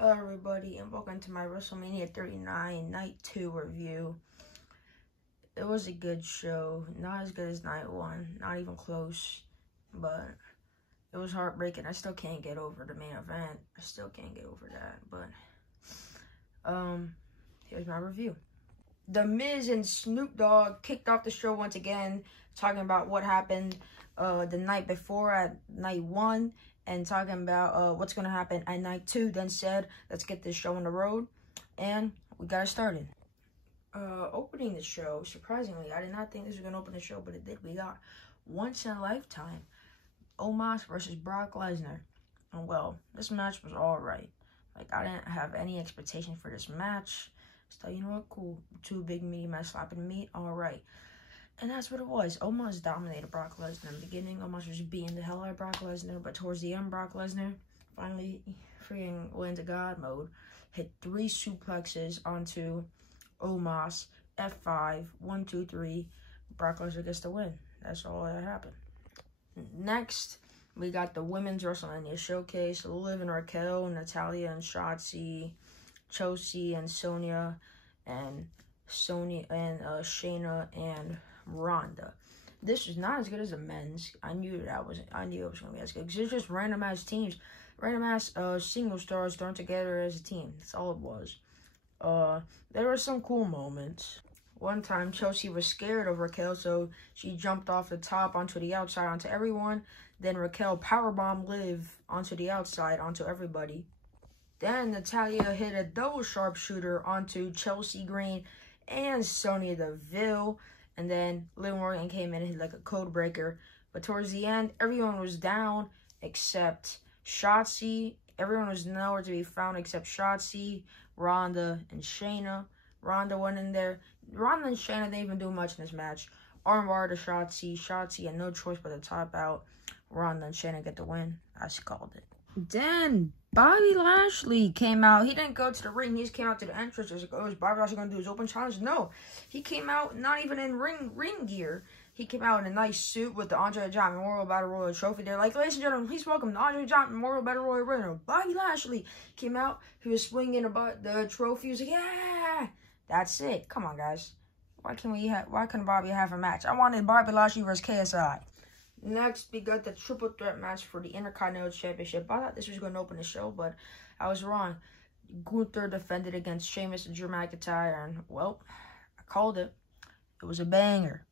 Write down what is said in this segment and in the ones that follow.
Hello everybody and welcome to my Wrestlemania 39 Night 2 review. It was a good show, not as good as Night 1, not even close, but it was heartbreaking. I still can't get over the main event. I still can't get over that, but here's my review. The Miz and Snoop Dogg kicked off the show once again, talking about what happened the night before at Night 1. And talking about what's going to happen at Night 2. Then said, let's get this show on the road. And we got it started. Opening the show, surprisingly, I did not think this was going to open the show, but it did. We got Once in a Lifetime, Omos versus Brock Lesnar. And well, this match was alright. Like, I didn't have any expectation for this match. So, you know what, cool. Two big meaty men slapping meat, alright. And that's what it was. Omos dominated Brock Lesnar in the beginning. Omos was beating the hell out of Brock Lesnar. But towards the end, Brock Lesnar finally freaking went into God mode. Hit 3 suplexes onto Omos. F5. 1, 2, 3. Brock Lesnar gets the win. That's all that happened. Next, we got the Women's Wrestlemania Showcase. Liv and Raquel, Natalya and Shotzi, Chelsea and Sonya, and Shayna and Ronda. This is not as good as the men's. I knew it was gonna be as good because it's just random ass teams, random ass single stars thrown together as a team. That's all it was. There were some cool moments. One time Chelsea was scared of Raquel, so she jumped off the top onto the outside onto everyone. Then Raquel powerbombed Liv onto the outside onto everybody. Then Natalya hit a double sharpshooter onto Chelsea Green and Sonya Deville. And then Liv Morgan came in and hit like a code breaker. But towards the end, everyone was down except Shotzi. Everyone was nowhere to be found except Shotzi, Ronda, and Shayna. Ronda went in there. Ronda and Shayna didn't even do much in this match. Armbar to Shotzi. Shotzi had no choice but to top out. Ronda and Shayna get the win. I just called it. Then Bobby Lashley came out. He didn't go to the ring. He just came out to the entrance. It was like, oh, is Bobby Lashley going to do his open challenge? No. He came out not even in ring gear. He came out in a nice suit with the Andre the Giant Memorial Battle Royal trophy there. Like, ladies and gentlemen, please welcome the Andre the Giant Memorial Battle Royal winner, Bobby Lashley. Came out. He was swinging about the trophy. He was like, yeah. That's it. Come on, guys. Why couldn't Bobby have a match? I wanted Bobby Lashley versus KSI. Next, we got the triple threat match for the Intercontinental Championship. I thought this was going to open the show, but I was wrong. Gunther defended against Sheamus and Drew McIntyre, and, well, I called it. It was a banger.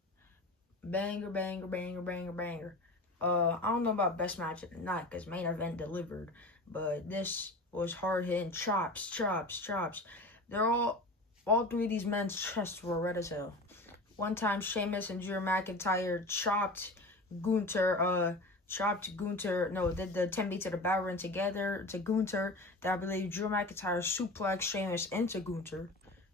Banger, banger, banger, banger, banger. I don't know about best match or not, because main event delivered, but this was hard-hitting. Chops, chops, chops. They're all 3 of these men's chests were red as hell. One time, Sheamus and Drew McIntyre chopped Gunther, did the 10 beats of the Battle Ring together to Gunther. That I believe Drew McIntyre suplexed Sheamus into Gunther.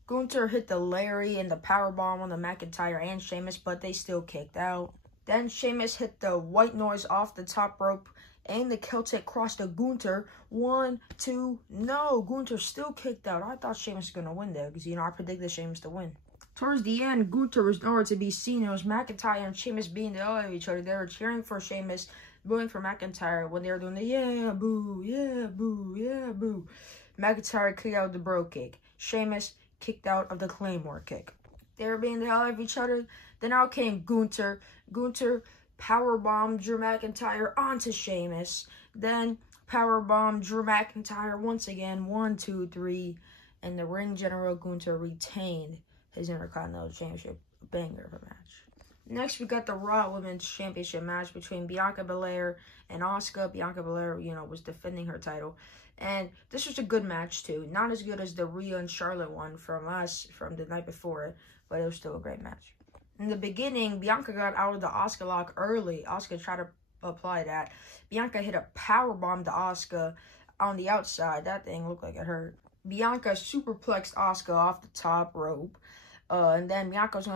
Gunther hit the Larry and the powerbomb on the McIntyre and Sheamus, but they still kicked out. Then Sheamus hit the white noise off the top rope and the Celtic cross to Gunther. 1, 2, no. Gunther still kicked out. I thought Sheamus was going to win there because, you know, I predicted Sheamus to win. Towards the end, Gunther was nowhere to be seen. It was McIntyre and Sheamus being the hell out of each other. They were cheering for Sheamus, booing for McIntyre when they were doing the yeah, boo, yeah, boo, yeah, boo. McIntyre kicked out the bro kick. Sheamus kicked out of the Claymore kick. They were being the hell out of each other. Then out came Gunther. Gunther powerbombed Drew McIntyre onto Sheamus. Then powerbombed Drew McIntyre once again. 1, 2, 3. And the ring general Gunther retained his Intercontinental Championship. Banger of a match. Next, we got the Raw Women's Championship match between Bianca Belair and Asuka. Bianca Belair, you know, was defending her title. And this was a good match, too. Not as good as the Rhea and Charlotte one from the night before it, but it was still a great match. In the beginning, Bianca got out of the Asuka lock early. Asuka tried to apply that. Bianca hit a powerbomb to Asuka on the outside. That thing looked like it hurt. Bianca superplexed Asuka off the top rope. And then Bianca was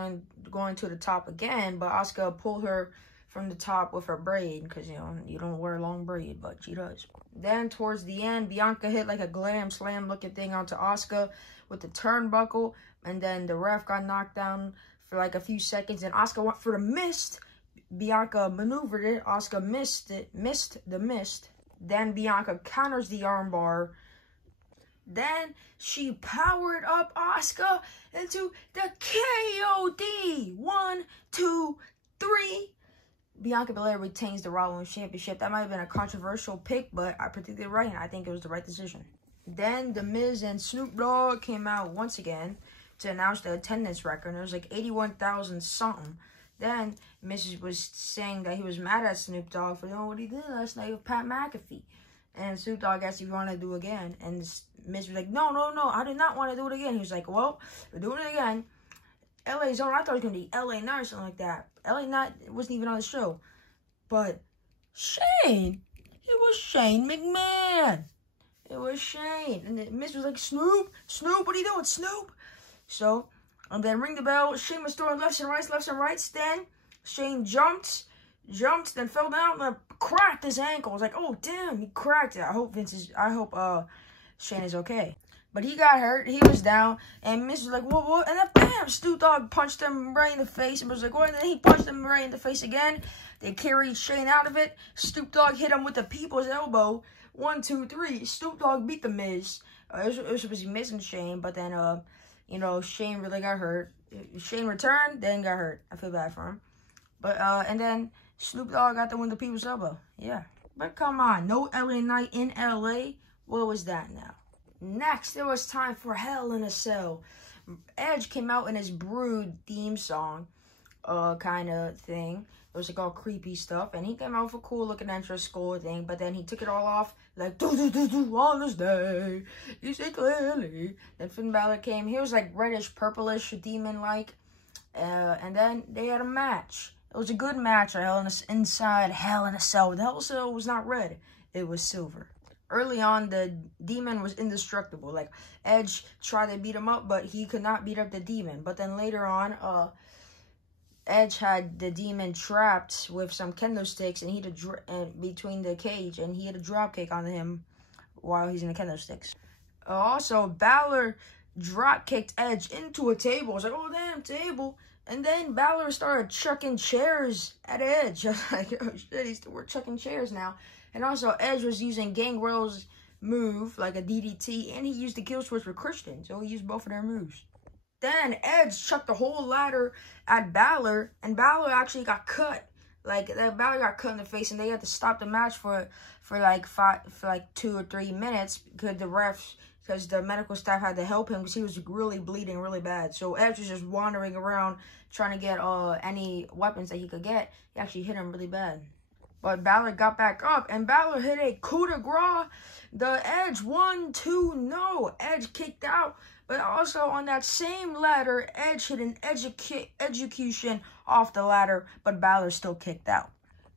going to the top again, but Asuka pulled her from the top with her braid, because, you know, you don't wear a long braid, but she does. Then, towards the end, Bianca hit like a glam slam looking thing onto Asuka with the turnbuckle, and then the ref got knocked down for like a few seconds, and Asuka went for the mist. Bianca maneuvered it. Asuka missed the mist. Then Bianca counters the armbar Then she powered up Asuka into the KOD. 1, 2, 3. Bianca Belair retains the Raw Women's Championship. That might have been a controversial pick, but I predicted it right, and I think it was the right decision. Then The Miz and Snoop Dogg came out once again to announce the attendance record. And it was like 81,000 something. Then Miz was saying that he was mad at Snoop Dogg for doing what he did last night with Pat McAfee. And Snoop Dogg asked if he wanted to do it again. And Miz was like, no, I did not want to do it again. He was like, well, we're doing it again. LA Zone, I thought it was going to be LA Knight or something like that. LA Knight wasn't even on the show. But Shane, it was Shane McMahon. It was Shane. And then Miz was like, Snoop, what are you doing, Snoop? So, and then ring the bell. Shane was throwing lefts and rights. Then Shane jumped, then fell down and cracked his ankle. I was like, oh damn, he cracked it. I hope Shane is okay. But he got hurt. He was down, and Miz was like, what? And then bam, Snoop Dogg punched him right in the face, and was like, what? And then he punched him right in the face again. They carried Shane out of it. Snoop Dogg hit him with the people's elbow. 1, 2, 3. Snoop Dogg beat the Miz. It was supposed to be Miz and Shane, but then Shane really got hurt. Shane returned, then got hurt. I feel bad for him. But and then Snoop Dogg got the win the people's elbow. Yeah. But come on, no LA Knight in LA. What was that now? Next, it was time for Hell in a Cell. Edge came out in his Brood theme song, kind of thing. It was like all creepy stuff, and he came out with a cool looking entrance skull thing, but then he took it all off, like, on this day, you see clearly. Then Finn Balor came, he was like reddish, purplish, demon-like, and then they had a match. It was a good match inside Hell in a Cell. The Hell in a Cell was not red, it was silver. Early on, the demon was indestructible. Like, Edge tried to beat him up, but he could not beat up the demon. But then later on, Edge had the demon trapped with some kendo sticks, and he had between the cage, and he had a drop kick on him while he's in the kendo sticks. Also, Balor drop kicked Edge into a table. I was like, oh damn, table. And then Balor started chucking chairs at Edge. I was like, oh shit, we're chucking chairs now. And also, Edge was using Gangrel's move, like a DDT, and he used the kill switch with Christian, so he used both of their moves. Then Edge chucked the whole ladder at Balor, and Balor actually got cut. Like, Balor got cut in the face, and they had to stop the match for like 2 or 3 minutes because the medical staff had to help him because he was really bleeding really bad. So Edge was just wandering around trying to get any weapons that he could get. He actually hit him really bad. But Balor got back up, and Balor hit a coup de grace. The Edge 1, 2, no. Edge kicked out. But also on that same ladder, Edge hit an execution off the ladder, but Balor still kicked out.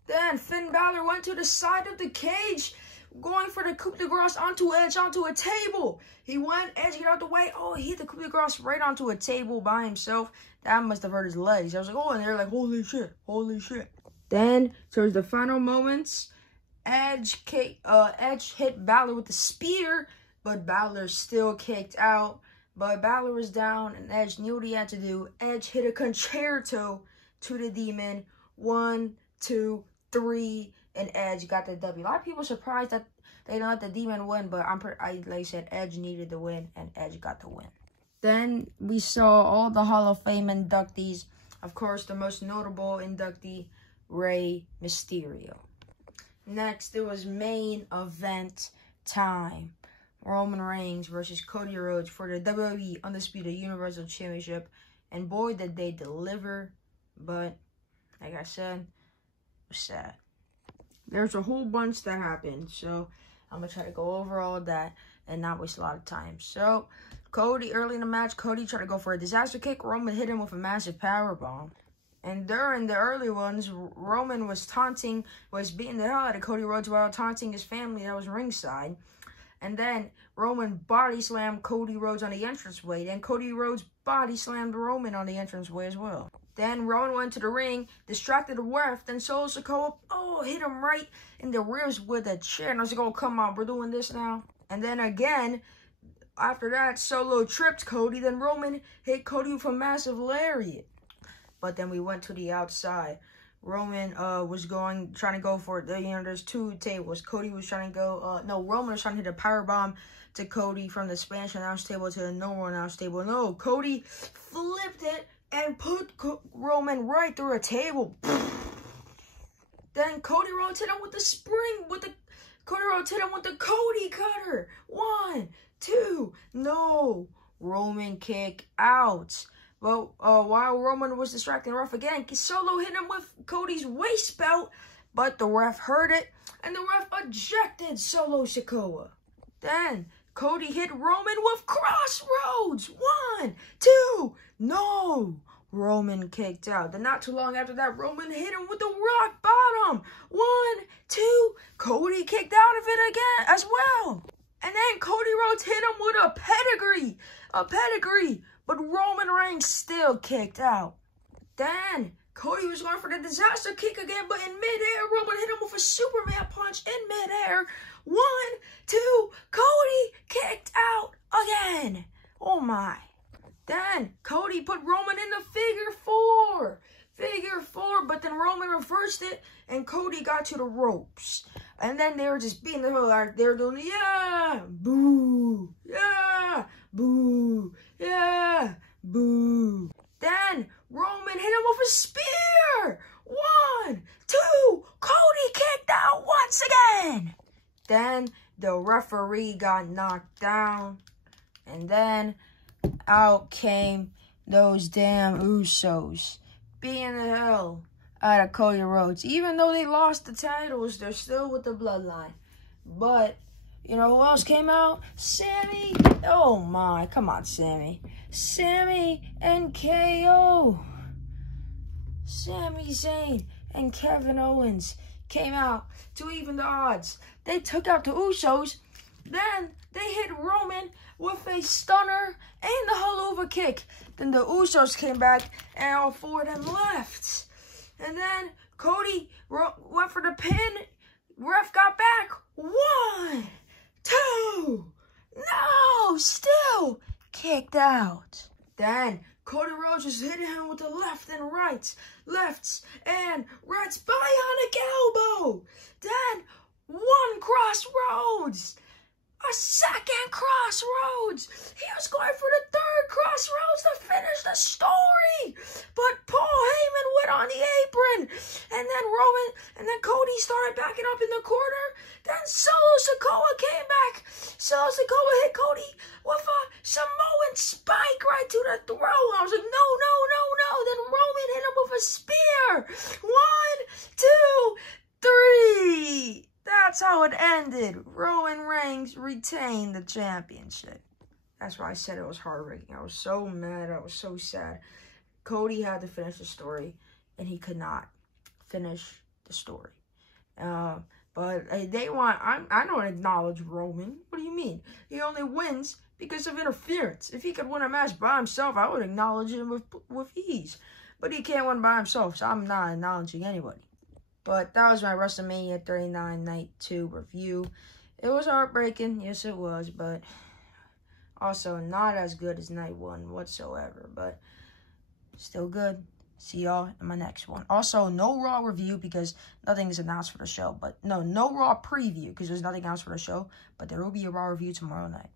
Then Finn Balor went to the side of the cage, going for the coup de grace onto Edge, onto a table. He went, Edge got out the way. Oh, he hit the coup de grace right onto a table by himself. That must have hurt his legs. I was like, oh, and they're like, holy shit, holy shit. Then, towards the final moments, Edge hit Balor with the spear, but Balor still kicked out. But Balor was down, and Edge knew what he had to do. Edge hit a concerto to the demon. 1, 2, 3, and Edge got the W. A lot of people are surprised that they didn't let the demon win, but like I said, Edge needed the win, and Edge got the win. Then we saw all the Hall of Fame inductees. Of course, the most notable inductee, Rey Mysterio. Next, it was main event time. Roman Reigns versus Cody Rhodes for the WWE Undisputed Universal Championship. And boy, did they deliver. But, like I said, it was sad. There's a whole bunch that happened. So, I'm going to try to go over all of that and not waste a lot of time. So, Cody, early in the match, Cody tried to go for a disaster kick. Roman hit him with a massive powerbomb. And during the early ones, Roman was beating the hell out of Cody Rhodes while taunting his family that was ringside. And then Roman body slammed Cody Rhodes on the entranceway. Then Cody Rhodes body slammed Roman on the entranceway as well. Then Roman went to the ring, distracted the ref. Then Solo Sikoa, hit him right in the ribs with a chair. And I was like, oh, come on, we're doing this now. And then again, after that, Solo tripped Cody. Then Roman hit Cody with a massive lariat. But then we went to the outside. Roman was trying to go for it. There's 2 tables. Cody was trying to go, Roman was trying to hit a powerbomb to Cody from the Spanish announce table to the normal announce table. No, Cody flipped it and put Roman right through a table. Then Cody Rhodes hit him with the Cody Rhodes hit him with the Cody Cutter. 1, 2, no. Roman kick out. Well, while Roman was distracting the ref again, Solo hit him with Cody's waist belt, but the ref heard it, and the ref ejected Solo Sikoa. Then Cody hit Roman with Crossroads. 1, 2, no. Roman kicked out. Then not too long after that, Roman hit him with the rock bottom. 1, 2, Cody kicked out of it again as well. And then Cody Rhodes hit him with a pedigree, but Roman Reigns still kicked out. Then Cody was going for the disaster kick again, but in midair, Roman hit him with a Superman punch in midair. 1, 2, Cody kicked out again. Oh my. Then Cody put Roman in the figure 4, but then Roman reversed it and Cody got to the ropes. And then they were just beating the hell out. They were doing, yeah, boo, yeah, boo, yeah, boo. Then Roman hit him with a spear. 1, 2, Cody kicked out once again. Then the referee got knocked down. And then out came those damn Usos, beating the hell out of Cody Rhodes. Even though they lost the titles, they're still with the bloodline. But, you know who else came out? Sammy. Oh my, come on, Sammy. Sammy and KO. Sami Zayn and Kevin Owens came out to even the odds. They took out the Usos. Then they hit Roman with a stunner and the hull-over kick. Then the Usos came back and all 4 of them left. And then Cody went for the pin. Ref got back. 1, 2. No, still kicked out. Then Cody Rhodes was hitting him with the lefts and rights bionic elbow. Then 1 crossroads. A second crossroads. He was going for the 3rd crossroads to finish the story. But Paul Heyman went on the apron. And then Cody started backing up in the corner. Then Solo Sikoa came back. Solo Sikoa hit Cody with a Samoan spike right to the throat. I was like, no, no, no, no. Then Roman hit him with a spear. 1, 2, 3. That's how it ended. Roman Reigns retained the championship. That's why I said it was heartbreaking. I was so mad. I was so sad. Cody had to finish the story, and he could not finish the story. But they want... I don't acknowledge Roman. What do you mean? He only wins because of interference. If he could win a match by himself, I would acknowledge him with ease. But he can't win by himself, so I'm not acknowledging anybody. But that was my WrestleMania 39 Night 2 review. It was heartbreaking. Yes, it was. But also not as good as Night 1 whatsoever. But still good. See y'all in my next one. Also, no Raw review because nothing is announced for the show. But no Raw preview because there's nothing else for the show. But there will be a Raw review tomorrow night.